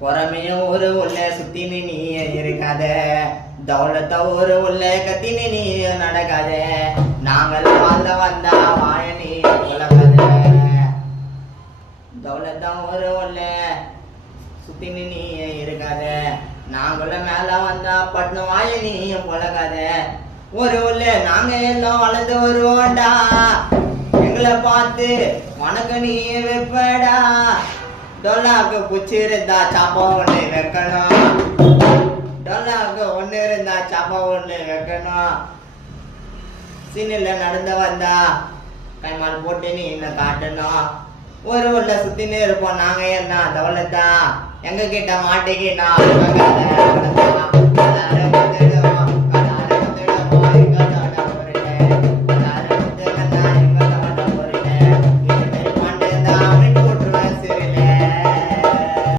பொறமையும் ஒரு உள்ள சுத்தினு நீ இருக்காத, தௌலத்த ஒரு உள்ள கத்தினு நீ நடக்காத, நாங்கள் வாழ்ந்த வந்தா வாழ நீ உலகாத. தௌலத்தம் ஒரு உள்ள சுத்தினு நீ இருக்காத, நாங்களும் மேல வந்தா பட்னு வாழ நீ உலகாத. ஒரு உள்ள நாங்க எல்லாம் வளர்ந்து வருவோண்டா, எங்களை பார்த்து உனக்கு நீ வைப்படா. டொல்லாக்கு குச்சி இருந்தா சாப்பா ஒண்ணு வைக்கணும், டொல்லாக்கு ஒண்ணு இருந்தா சாப்பா ஒண்ணு வைக்கணும். சீனில நடந்து வந்தா கைமால் போட்டு நீ இன்னும் காட்டணும். ஒரு உள்ள சுத்தின்னு இருப்போம் நாங்க என்ன தவளத்தா, எங்க கிட்ட மாட்டிக்கிட்டா